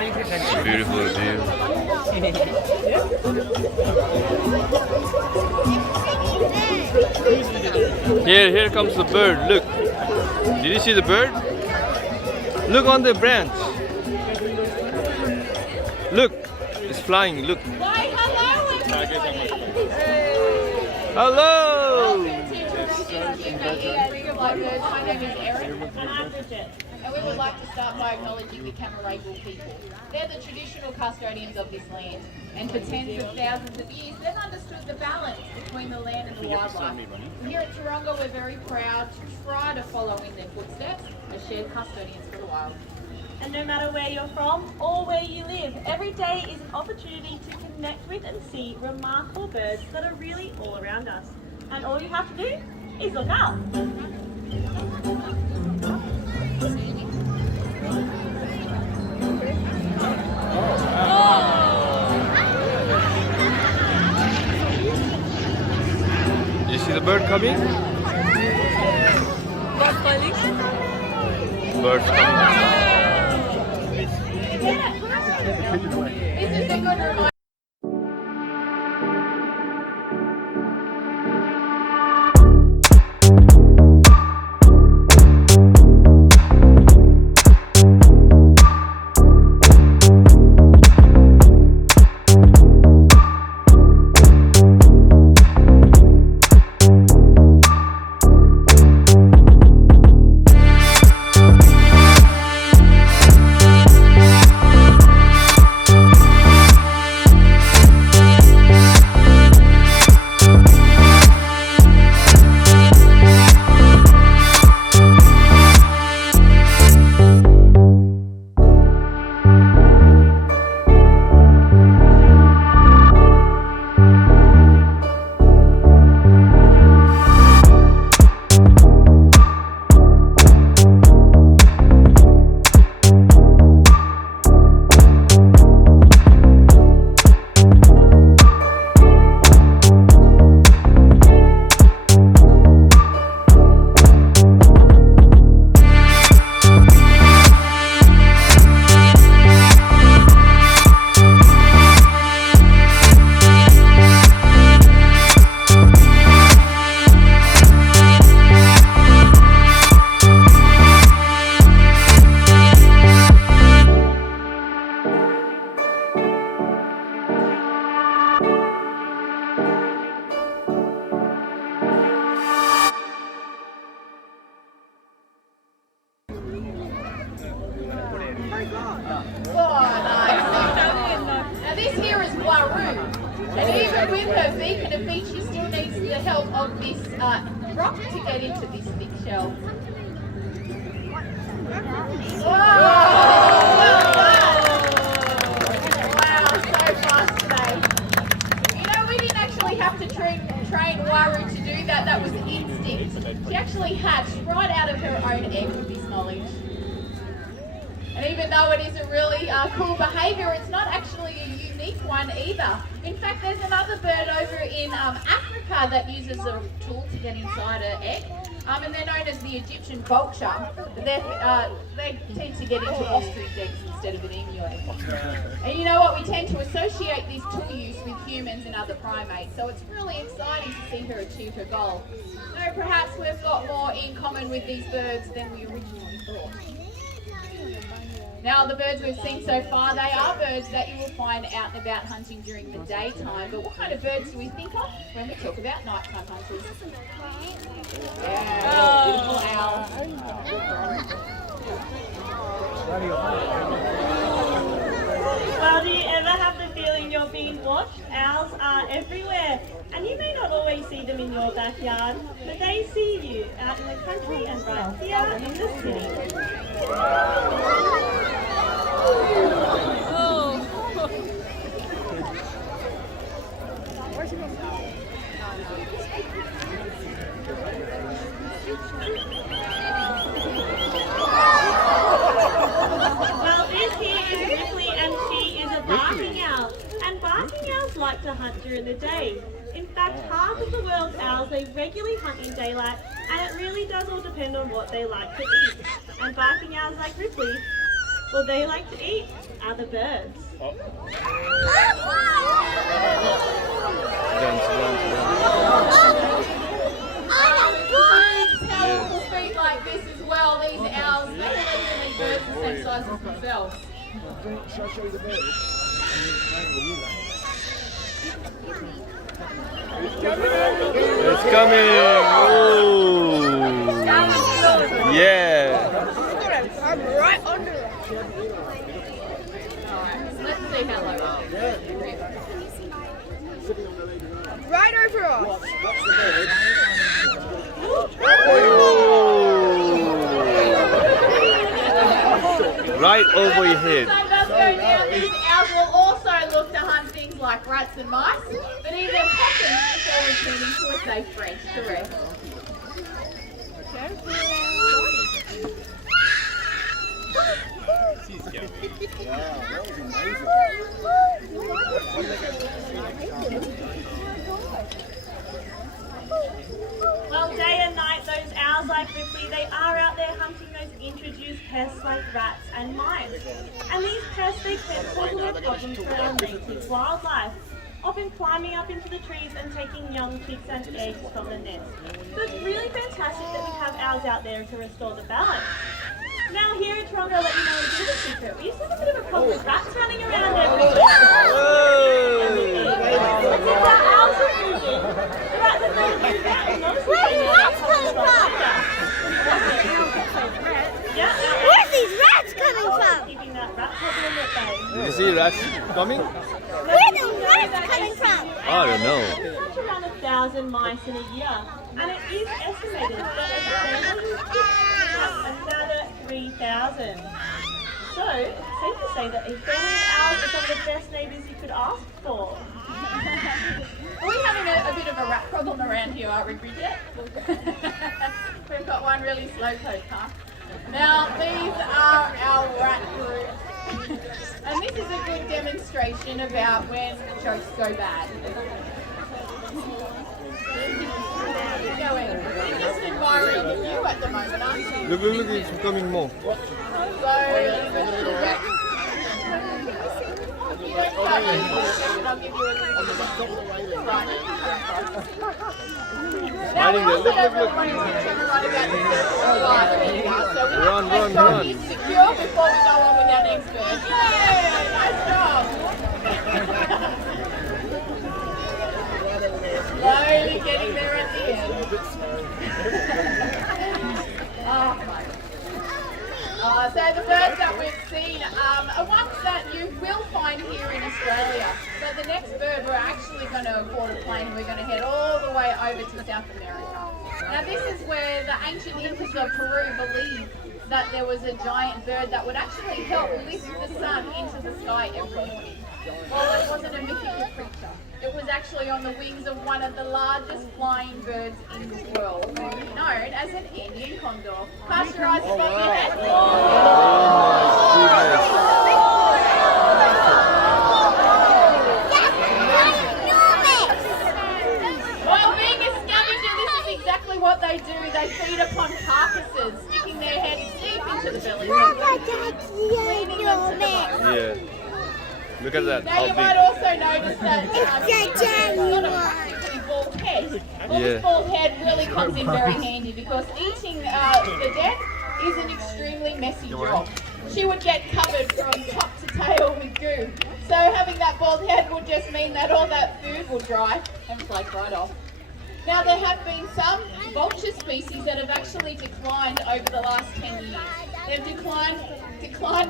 Beautiful view. Here comes the bird. Look. Did you see the bird? Look on the branch. Look. It's flying. Look. Hello. My name is Erin. And I'm Bridget. And we would like to start by acknowledging the Cammeraygal people. They're the traditional custodians of this land. And for tens of thousands of years, they've understood the balance between the land and the wildlife. Here at Taronga, we're very proud to try to follow in their footsteps as shared custodians for the wild. And no matter where you're from or where you live, every day is an opportunity to connect with and see remarkable birds that are really all around us. And all you have to do is look out. You see the bird coming? Birds coming. This is a good reminder. Now this here is Waru, and even with her beacon of beach, she still needs the help of this rock to get into this thick shell. Wow, so fast today. You know, we didn't actually have to train Waru to do that. That was instinct. She actually hatched right out of her own egg with this knowledge. And even though it is a really cool behaviour, it's not actually a unique one either. In fact, there's another bird over in Africa that uses a tool to get inside an egg. And they're known as the Egyptian vulture. They tend to get into ostrich eggs instead of an emu egg. And you know what? We tend to associate this tool use with humans and other primates. So it's really exciting to see her achieve her goal. So perhaps we've got more in common with these birds than we originally thought. Now, the birds we've seen so far, they are birds that you will find out and about hunting during the daytime. But what kind of birds do we think of when we talk about nighttime hunters? Yeah, beautiful owl. Well, do you ever have the feeling you're being watched? Owls are everywhere, and you may not always see them in your backyard, but they see you out in the country and right here in the city. Well, this here is Ripley, and she is a barking owl. And barking owls like to hunt during the day. In fact, half of the world's owls, they regularly hunt in daylight, and it really does all depend on what they like to eat. And barking owls like Ripley, what they like to eat are the birds. Will feed like this as well. These owls, they don't even eat birds the same size as themselves. Shall I show you the bird? It's coming! Oh! Yeah! I'm right under it. Let's see how low. Right over us. Watch the bird. Right over your head. So they'll go down. These owls will also look to hunt things like rats and mice, but even possums is always feeding to a safe branch to rest. Wow, that was amazing. Well, day and night, those owls like Ripley, they are out there hunting those introduced pests like rats and mice. And these pests, they can cause a lot of problems for our native wildlife, often climbing up into the trees and taking young chicks and eggs from the nest. So it's really fantastic that we have owls out there to restore the balance. Now here in Taronga, I'll let you know a bit of a secret. We used to have a bit of a problem with rats running around everywhere. Since our owls are moving, the rats are going to move out and obviously they know that's coming from. Yeah, Where's these rats coming from? keeping that rat problem at bay. Did you see rats coming? Where are the rats coming from? I don't know. We catch around 1,000 mice in a year, and it is estimated that a family has another 3,000. So it's safe to say that a family of owls is some of the best neighbours you could ask for. Are we having a bit of a rat problem around here, aren't we, Bridget? We've got one really slow coat, huh? Now, these are our rat group. And this is a good demonstration about when jokes go bad. You're just admiring the view at the moment, aren't you? Look, it's becoming more. So, I'll give you a Now, we also don't really want to teach everyone about the birds that we like anyhow, so we have to make sure he's secure before we go on with our next bird. Yay! Nice job! Slowly getting there at the end. Oh, my. So the birds that we've seen are ones that you will find here in Australia. But the next bird, we're actually going to board a plane and we're going to head all the way over to South America. Now this is where the ancient Incas of Peru believed that there was a giant bird that would actually help lift the sun into the sky every morning. Well, it wasn't a mythical creature. It was actually on the wings of one of the largest flying birds in the world, known as an Indian condor. Cast your eyes above your head. Well, being a scavenger, this is exactly what they do. They feed upon carcasses, sticking their heads deep into the belly. Leaning them to the bone. Yeah. Look at that. Now How you might big. also notice that it's got a particularly bald head. Well, this bald head really comes in very handy because eating the dead is an extremely messy job. She would get covered from top to tail with goo. So having that bald head would just mean that all that food will dry and flake right off. Now there have been some vulture species that have actually declined over the last 10 years. They've declined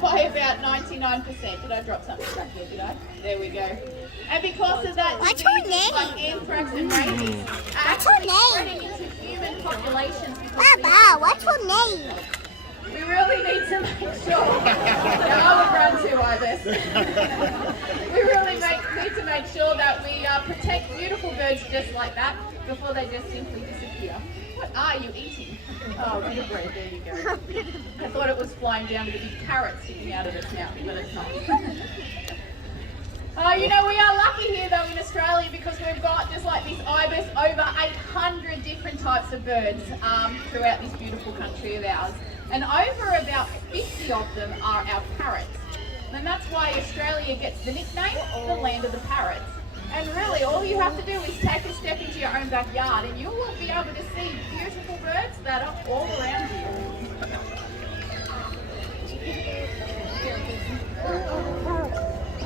by about 99%. Did I drop something back here, did I? There we go. And because of that, What's her diseases like name? anthrax and rabies are What's her actually name? spreading into human populations. Baba, what's her name? We really need to make sure. Now, I would run too, Ibis. We really need to make sure that we protect beautiful birds just like that before they just simply disappear. What are you eating? Oh, bit of bread, there you go. I thought it was flying down with a big carrot sticking out of its mouth, but it's not. You know, we are lucky here though in Australia because we've got, just like this ibis, over 800 different types of birds throughout this beautiful country of ours. And over about 50 of them are our parrots. And that's why Australia gets the nickname, the land of the parrots. And really, all you have to do is take a step into your own backyard and you will be able to see beautiful birds that are all around you.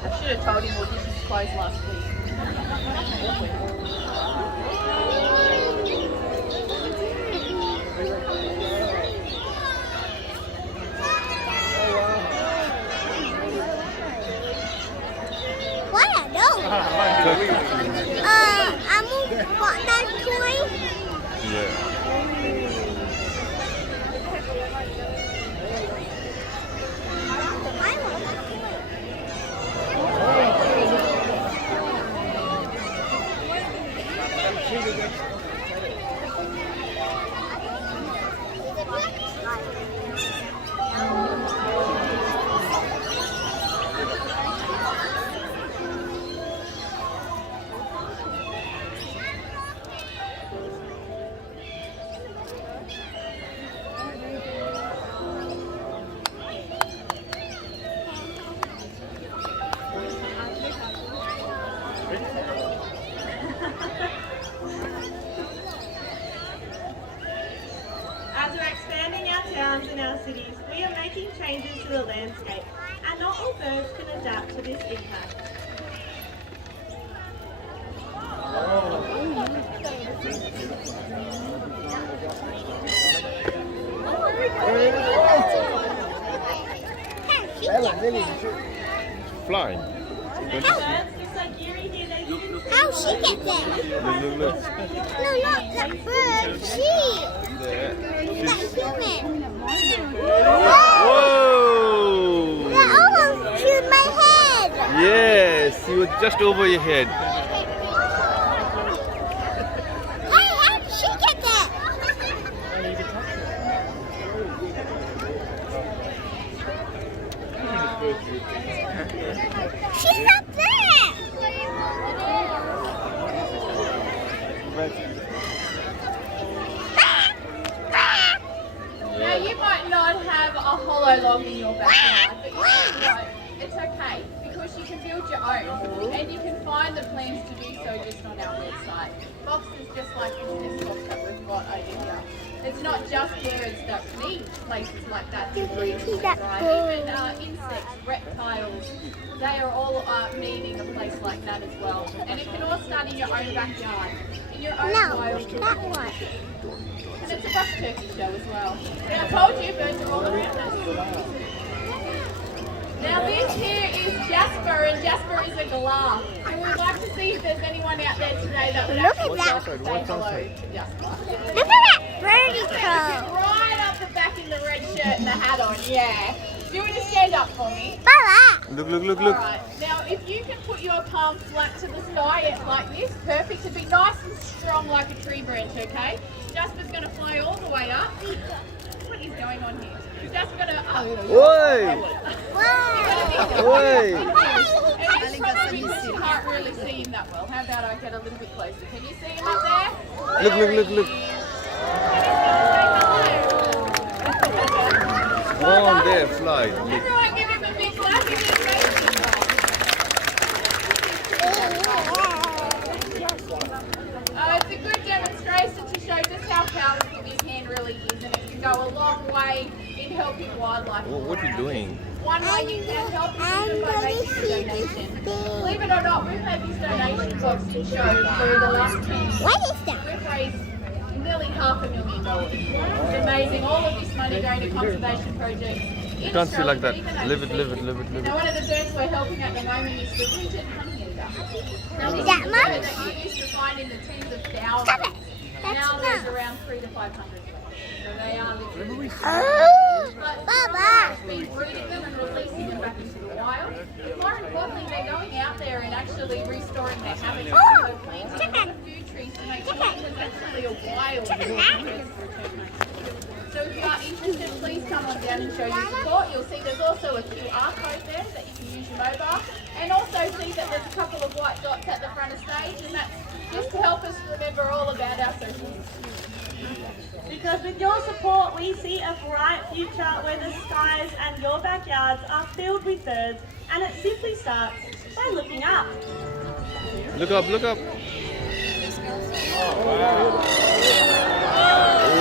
I should have told him auditions closed last week. What are those? I'm what that toy? Yeah. I want that As we're expanding our towns and our cities, we are making changes to the landscape, and not all birds can adapt to this impact. Flying. Don't you see? It's like Yuri here, they How'd she get there? Look, look. No, not that bird. She. There. That human. Whoa! That almost chewed my head. Yes, he was just over your head. Hey, how did she get there? She's up there. Now you might not have a hollow log in your backyard, but you know what? It's okay because you can build your own and you can find the plans to do so just on our website. Boxes just like this box that we've got over here. It's not just birds that need places like that to breed and thrive. Even insects, reptiles, they are all needing a place like that as well. And it can all start in your own backyard, in your own No, wild. that one. And it's a bush turkey show as well. Now I told you, birds are all around us. Now this here is Jasper, and Jasper is a galah. And we'd like to see if there's anyone out there today that would Look actually at just say hello to Jasper. Look at that birdie crow. Right up the back in the red shirt and the hat on, yeah. Do you want to stand up for me? Bella. Look, look, look, look. Alright, now if you can put your palm flat to the sky like this, perfect, to be nice and strong like a tree branch, okay? Jasper's going to fly all the way up. What is going on here? Jasper's going to up. Oi! Oi! And it's probably because you can't really see him that well. How about I get a little bit closer? Can you see him up there? Look, look, look, look. Go on there, fly. Look. Everyone give him a big clap. Give him a It's a good demonstration to show just how powerful this hand really is, and it can go a long way in helping wildlife. What are you doing? One way you can help is even by making a donation. Believe it or not, we've had this donation box in show for the last 10 years. What is that? We've raised nearly $500,000. It's amazing. All of this money going to conservation projects. You can't see like that. Live it, live it, live it, live Now, it. one of the birds we're helping at the moment is the ringed honeyeater. Now, this is That a much? bird that you used to find in the tens of thousands. Stop it. Now That's there's enough. around 300 to 500 left. So they are literally. Oh, But Baba. been breeding them and releasing them back into the wild. More importantly, they're going out there and actually restoring their habitat. Oh, So they're planting chicken. a few trees to make sure Chicken. there's actually a wild Chicken bird nugget. to return home. So if you are interested, please come on down and show your support. You'll see there's also a QR code there that you can use your mobile. And also see that there's a couple of white dots at the front of stage, and that's just to help us remember all about our socials. Because with your support, we see a bright future where the skies and your backyards are filled with birds, and it simply starts by looking up. Look up, look up. Oh, wow.